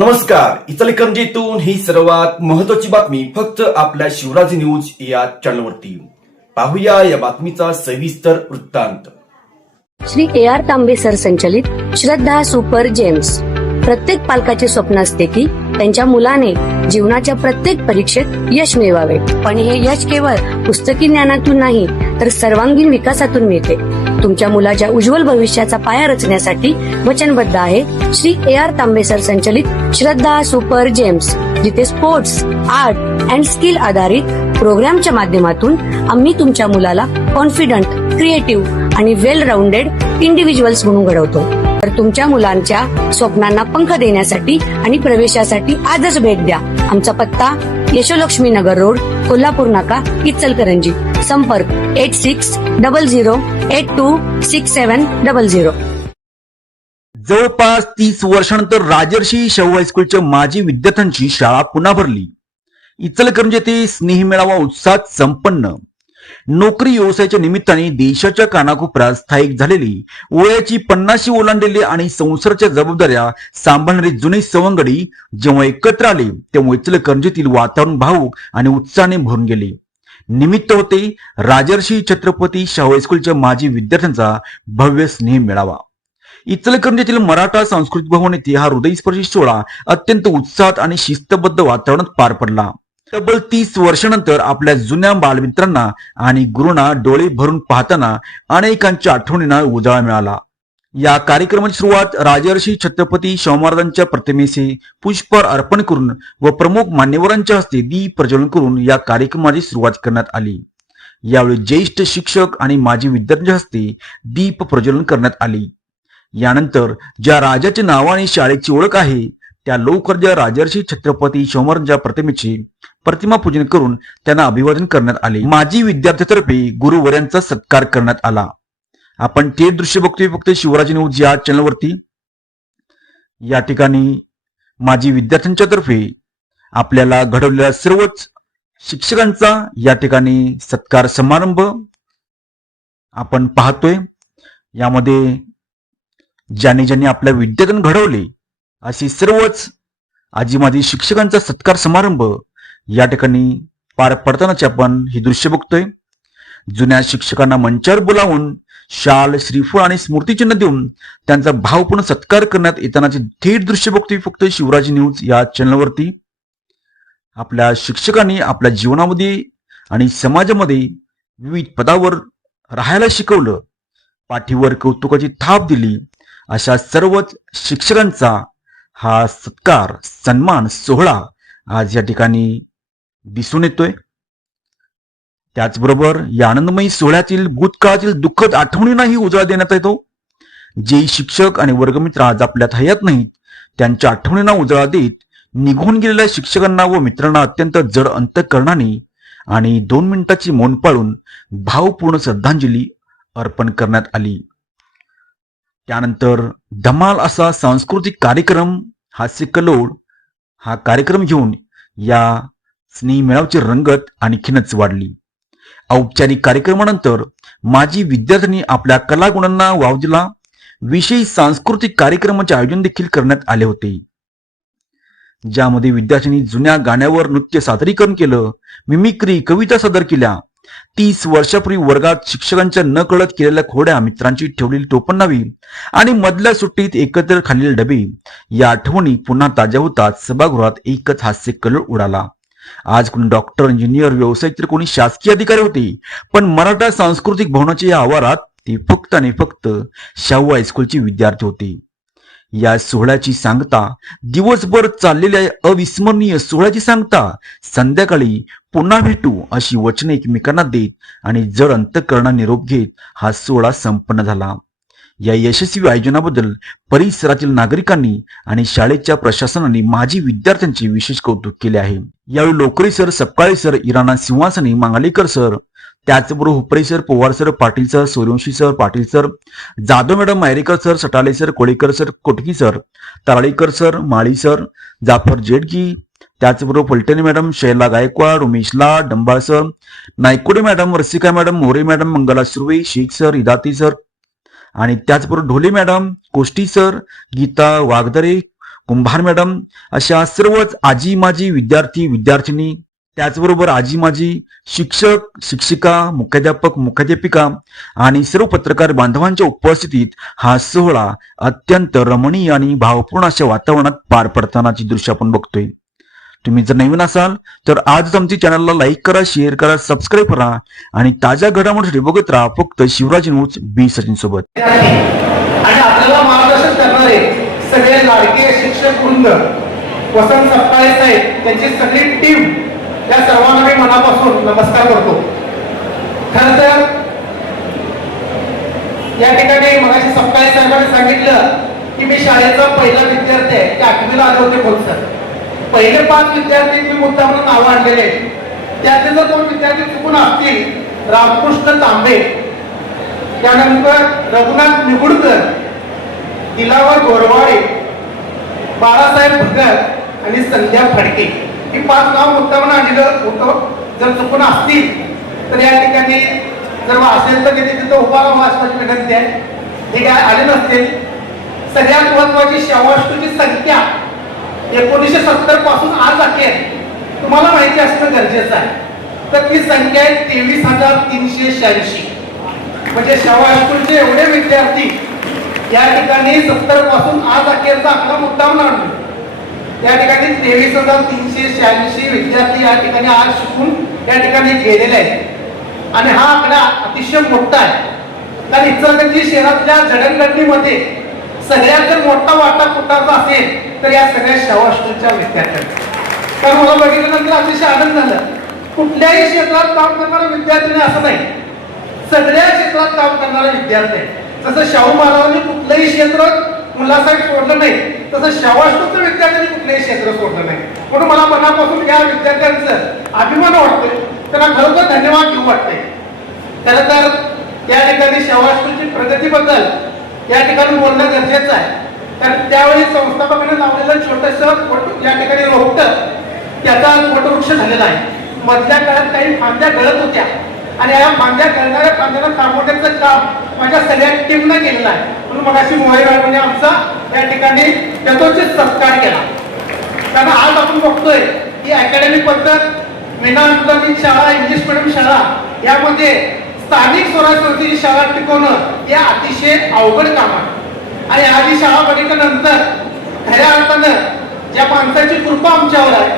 नमस्कार. इचलकरंजीतून ही सर्वात महत्त्वाची बातमी फक्त आपल्या शिवराज न्यूज या चॅनलवरती. पाहूया या बातमीचा सविस्तर वृत्तांत. श्री AR तांबे सर संचलित श्रद्धा सुपर जेम्स. प्रत्येक पालकाचे स्वप्न असते की त्यांच्या मुलाने जीवनाच्या प्रत्येक परीक्षेत यश मिळवावे, पण हे यश केवळ पुस्तकी ज्ञानातून नाही तर सर्वांगीण विकासातून मिळते. तुमच्या मुलाच्या उज्ज्वल भविष्याचा पाया रचण्यासाठी वचनबद्ध आहे श्री AR तांबे सर संचलित श्रद्धा सुपर जेम्स, जिथे स्पोर्ट्स, आर्ट अँड स्किल आधारित प्रोग्रामच्या माध्यमातून आम्ही तुमच्या मुलाला कॉन्फिडंट, क्रिएटिव्ह आणि वेल राऊंडेड इंडिव्हिज्युअल्स म्हणून घडवतो. तर तुमच्या मुलांच्या स्वप्नांना पंख देण्यासाठी आणि प्रवेशासाठी आजच भेट द्या. आमचा पत्ता यशोलक्ष्मी नगर रोड, कोल्हापूर नाका, इचलकरंजी. संपर्क 8600826700. जवळपास 30 वर्षांनंतर राजर्षी शाहू हायस्कूलच्या माजी विद्यार्थ्यांची शाळा पुन्हा भरली. इचलकरंजी येथे स्नेह मेळावा उत्साहात संपन्न. नोकरी व्यवसायाच्या निमित्ताने देशाच्या कानाकोपऱ्यात स्थायिक झालेली, वयाची 50शी ओलांडलेली आणि संसाराच्या जबाबदाऱ्या सांभाळणारे जुने सवंगडी जेव्हा एकत्र आले तेव्हा इचलकरंजीतील वातावरण भावूक आणि उत्साहाने भरून गेले. निमित्त होते राजर्षी छत्रपती शाहू हायस्कूलच्या माजी विद्यार्थ्यांचा भव्य स्नेह मेळावा. इचलकरंजीतील मराठा सांस्कृतिक भवन येथे हा हृदयस्पर्शी सोहळा अत्यंत उत्साहात आणि शिस्तबद्ध वातावरणात पार पडला. तब्बल 30 वर्षानंतर आपल्या जुन्या बालमित्रांना आणि गुरूंना डोळे भरून पाहताना अनेकांच्या आठवणींना उजाळा मिळाला. या कार्यक्रमाची सुरुवात राजर्षी छत्रपती शाहू महाराजांच्या प्रतिमेचे पुष्पहार अर्पण करून व प्रमुख मान्यवरांच्या हस्ते दीप प्रज्वलन करून या कार्यक्रमाची सुरुवात करण्यात आली. यावेळी ज्येष्ठ शिक्षक आणि माजी विद्यार्थ्यांच्या हस्ते दीप प्रज्वलन करण्यात आले. यानंतर ज्या राजाच्या नावाने शाळेची ओळख आहे त्या लोकराजा राजर्षी छत्रपती शाहू महाराजांच्या प्रतिमेचे प्रतिमा पूजन करून त्यांना अभिवादन करण्यात आले. माजी विद्यार्थ्यांतर्फे गुरुवर्यांचा सत्कार करण्यात आला. आपण ते दृश्य बघतोय फक्त शिवराज न्यूज या चॅनलवरती. या ठिकाणी माजी विद्यार्थ्यांच्या तर्फे आपल्याला घडवलेल्या सर्वच शिक्षकांचा या ठिकाणी सत्कार समारंभ आपण पाहतोय. यामध्ये ज्यांनी ज्यांनी आपल्या विद्यार्थ्यांना घडवले अशी सर्वच आजी माजी शिक्षकांचा सत्कार समारंभ या ठिकाणी पार पडतानाचे आपण ही दृश्य बघतोय. जुन्या शिक्षकांना मंचावर बोलावून शाल, श्रीफळ आणि स्मृतिचिन्ह देऊन त्यांचा भावपूर्ण सत्कार करण्यात येतानाचे थेट दृश्य बघतोय फक्त शिवराज न्यूज या चॅनलवरती. आपल्या शिक्षकांनी आपल्या जीवनामध्ये आणि समाजामध्ये विविध पदावर राहायला शिकवलं, पाठीवर कौतुकाची थाप दिली, अशा सर्वच शिक्षकांचा हा सत्कार, सन्मान सोहळा आज या ठिकाणी दिसून येतोय. त्याचबरोबर या आनंदमयी सोहळ्यातील भूतकाळातील दुःखद आठवणींनाही उजाळा देण्यात येतो. जे शिक्षक आणि वर्गमित्र आज आपल्यात हयात नाहीत त्यांच्या आठवणींना उजाळा देत निघून गेलेल्या शिक्षकांना व मित्रांना अत्यंत जड अंतःकरणाने आणि 2 मिनिटाची मौन पाळून भावपूर्ण श्रद्धांजली अर्पण करण्यात आली. त्यानंतर धमाल असा सांस्कृतिक कार्यक्रम, हास्य कल्लोळ हा कार्यक्रम घेऊन या स्नेह मेळाव्याची रंगत आणखीनच वाढली. औपचारिक कार्यक्रमानंतर माजी विद्यार्थ्यांनी आपल्या कलागुणांना वाव दिला. विशेष सांस्कृतिक कार्यक्रमाचे आयोजन देखील करण्यात आले होते, ज्यामध्ये विद्यार्थ्यांनी जुन्या गाण्यावर नृत्य सादरीकरण केलं, मिमिक्री, कविता सादर केल्या. 30 वर्षापूर्वी वर्गात शिक्षकांच्या न कळत केलेल्या खोड्या, मित्रांची ठेवलेली टोपणनावी आणि मधल्या सुट्टीत एकत्र खाल्लेले डबे या आठवणी पुन्हा ताज्या होतात. सभागृहात एकच हास्य कल्लोळ उडाला. आज कोणी डॉक्टर, इंजिनियर, व्यावसायिक तर कोणी शासकीय अधिकारी होते, पण मराठा सांस्कृतिक भवनाच्या या आवारात ते फक्त आणि फक्त शाहू हायस्कूलचे विद्यार्थी होते. या सोहळ्याची सांगता, दिवसभर चाललेल्या अविस्मरणीय सोहळ्याची सांगता, संध्याकाळी पुन्हा भेटू अशी वचने एकमेकांना देत आणि जड अंतःकरणाने निरोप घेत हा सोहळा संपन्न झाला. या यशस्वी आयोजनाबद्दल परिसरातील नागरिकांनी आणि शाळेच्या प्रशासनाने माजी विद्यार्थ्यांचे विशेष कौतुक केले आहे. यावेळी लोकरे सर, सपकाळे सर, इराणा सिंहासनी, मांगलेकर सर, त्याचबरोबर Hupare sir, Pawar sir, Patil sir, Suryavanshi sir, Patil sir, Jadhav madam, Mayrekar sir, Satale sir, Kolekar sir, Kotki sir, Taralikar sir, Mali sir, Jafar Jedgi, त्याचबरोबर Phaltane madam, Shaila Gaikwad, Umesh Lad, Dambal sir, Naikode madam, Rasika madam, More madam, Mangala Surve, Shaikh sir, Idati sir आणि त्याचबरोबर Dhole madam, Koshti sir, Geeta Waghdare, Kumbhar madam अशा सर्वच आजी माजी विद्यार्थी विद्यार्थिनी, त्याचबरोबर आजी माजी शिक्षक शिक्षिका मुख्याध्यापक मुख्याध्यापिका आणि सर्व पत्रकार बांधवांच्या उपस्थितीत हा सोहळा अत्यंत रमणीय आणि भावपूर्ण अशा वातावरणात पार पडतानाची दृश्य आपण बघतोय. तुम्ही जर नवीन असाल तर आजच आमच्या चॅनलला लाईक करा, शेअर करा, सबस्क्राईब करा आणि ताज्या घडामोडीसाठी बघत राहा फक्त शिवराज न्यूज बी सचिन सोबत. आणि आपल्याला मार्गदर्शन करणारे सगळे लाडके शिक्षक वृंद, वसंत सपकाळे साहेब, त्यांची सगळी टीम, या सर्वांना मी मनापासून नमस्कार करतो. खरं तर या ठिकाणी मगाशी सपकाळे साहेबांनी सांगितलं की मी शाळेचा पहिला विद्यार्थी आहे, ते 8वीला आले होते बोलतात. पहिले 5 विद्यार्थी मी मुद्दाम नावं आणलेले आहेत. त्यातले जर 2 विद्यार्थी चुकून असतील, रामकृष्ण तांबे, त्यानंतर रघुनाथ निगुडकर, दिलावर गोरवाडे, बाळासाहेब भगत आणि संध्या फडके, ही 5 नाव मुद्दाम आणलेलं होतं. जर चुकून असतील तर या ठिकाणी जर असेल तर तिथे उभा राहून वाचण्याची विनंती आहे. हे काय आले नसतील. सगळ्यात महत्वाची शावाष्टूची संख्या 1970 पासून आज अखेर तुम्हाला माहिती असणं गरजेचं आहे. तर ती संख्या आहे 23,386. म्हणजे शावाष्टूचे एवढे विद्यार्थी या ठिकाणी 70 पासून आज अखेरचा आकडा मुद्दाम आणला. या ठिकाणी 23,386 विद्यार्थी या ठिकाणी आज शिकून या ठिकाणी गेलेले आहेत. आणि हा आकडा अतिशय मोठा आहे. कारण इचलकरंजी शहरातल्या जडणघडणीमध्ये सगळ्यात जर मोठा वाटा कुठाचा असेल तर या सगळ्या शावाष्टूच्या विद्यार्थ्यांचा. कारण मला बघितल्यानंतर अतिशय आनंद झाला. कुठल्याही क्षेत्रात काम करणारा विद्यार्थी नाही असं नाही, सगळ्या क्षेत्रात काम करणारा विद्यार्थी आहे. जसं शाहू महाराजांनी कुठलंही क्षेत्र मुलासाठी सोडलं नाही, तसं शावाष्टूचं विद्यार्थ्यांनी कुठलंही क्षेत्र सोडलं नाही. म्हणून मला मनापासून या विद्यार्थ्यांचं अभिमान वाटतोय, त्यांना खरोखर धन्यवाद देऊ वाटते. खरं तर या ठिकाणी शावाष्टूची प्रगतीबद्दल या ठिकाणी बोलणं गरजेचं आहे. कारण त्यावेळी संस्थापकाने लावलेलं छोटंसं या ठिकाणी रोपटं, त्याचा वटवृक्ष झालेला आहे. मधल्या काळात काही फांद्या गळत होत्या आणि या फांद्या गळणाऱ्या फांद्यांना थांबवण्याचं काम माझ्या सगळ्या टीमनं केलेलं आहे. म्हणून मगाशी मोबाईल मॅडमने आमचा या ठिकाणी यथोचित सत्कार केला. कारण आज आपण बघतोय की अकॅडमिक पद्धत, विनाअनुदानित शाळा, इंग्लिश मिडियम शाळा यामध्ये स्थानिक स्वराज्य शाळा टिकवणं हे अतिशय अवघड काम आहे. आणि आधी शाळा बघितल्यानंतर खऱ्या अर्थानं ज्या माणसाची कृपा आमच्यावर आहे,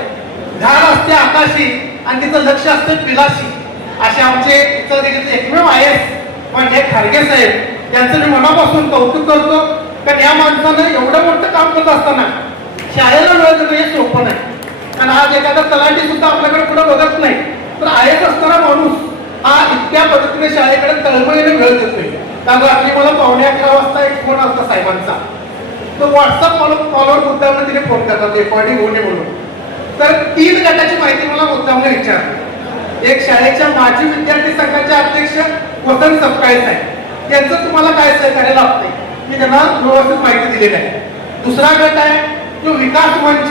झाड असते आकाशी आणि तिचं लक्ष असतं पिलाशी, असे आमचे एकमेव आहेत म्हणजे खारगे साहेब, यांचं मी मनापासून कौतुक करतो. कारण या माणसानं एवढं मोठं काम करत असताना शाळेला वेळ देणं हे सोपं नाही. कारण आज एखादा तलाठी सुद्धा आपल्याकडे पुढे बघत नाही, तर आहेच असणारा माणूस हा इतक्या पद्धतीने शाळेकडे तळमळीने वेळ देतोय. कारण रात्री मला 11:15 वाजता एक फोन असता साहेबांचा, तो व्हॉट्सअप कॉलवर मुद्दामने तिने फोन करतात रेकॉर्डिंग होणे म्हणून. तर 3 गटाची माहिती मला मुद्दामने विचारली. एक शाळेच्या माजी विद्यार्थी संघाचे अध्यक्ष वसंत सपकाळे साहेब, त्यांचं तुम्हाला काय सहकार्य लागतंय मी त्यांना व्यवस्थित माहिती दिलेली आहे. दुसरा गट आहे जो विकास मंच,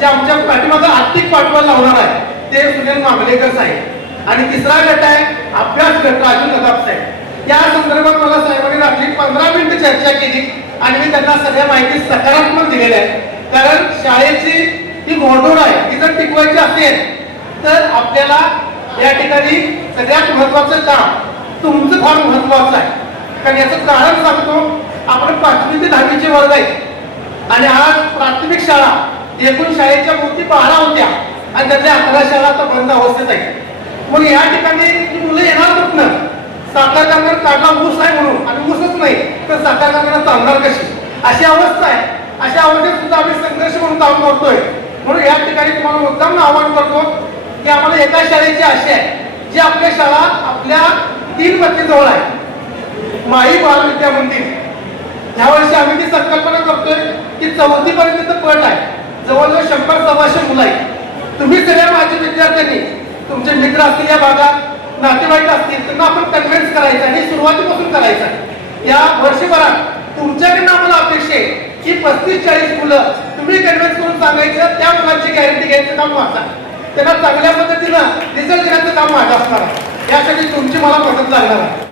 जे आमच्या पाठीमागे आर्थिक पाठबळ लावणार आहे, ते सुनील मामलेकर साहेब. आणि तिसरा गट आहे अभ्यास गट, राजू नदाब साहेब. या संदर्भात मला साहेबांनी रात्री 15 मिनिटं चर्चा केली आणि मी त्यांना सगळ्या माहिती सकारात्मक दिलेल्या आहे. कारण शाळेची ही घोडदौड आहे, ती जर टिकवायची असेल तर आपल्याला या ठिकाणी सगळ्यात महत्वाचं काम तुमचं फार महत्वाचं आहे. कारण याचं कारण सांगतो, आपण 5वी ते 10वीचे वर्ग आहेत आणि आज प्राथमिक शाळा एकूण शाळेच्या मूर्ती 12 होत्या आणि त्यातल्या 11 शाळा आता बंद अवस्थेत आहेत. मग या ठिकाणी ती मुलं येणार कुठनं? साखर कारखाना काढला ऊस आहे म्हणून, आणि ऊसच नाही तर साखर कारखाना चालणार कशी, अशी अवस्था आहे. अशा अवस्थेत सुद्धा आम्ही संघर्ष म्हणून काम करतोय. म्हणून या ठिकाणी तुम्हाला मुद्दाम आवाहन करतो की आम्हाला एका शाळेची आशा आहे, जी आपल्या शाळा आपल्या 3 बत्तीजवळ आहे, माई बाल विद्या मंदिर. ह्यावर्षी आम्ही ती संकल्पना करतोय की 4थी पर्यंत पट आहे, जवळजवळ 100-125 मुलं आहेत. तुम्ही सगळ्या माझ्या विद्यार्थ्यांनी, तुमचे मित्र असतील या भागात, नातेवाईक असतील, त्यांना आपण कन्व्हिन्स करायचं आणि सुरुवातीपासून करायचं. या वर्षभरात तुमच्याकडनं आम्हाला अपेक्षा आहे की 35-40 मुलं तुम्ही कन्व्हिन्स करून सांगायचं, त्या मुलांची गॅरंटी घ्यायचं काम माझा, त्यांना चांगल्या पद्धतीनं रिझल्ट देण्याचं काम माझं असणार आहे. यासाठी तुमची मला मदत लागणार आहे.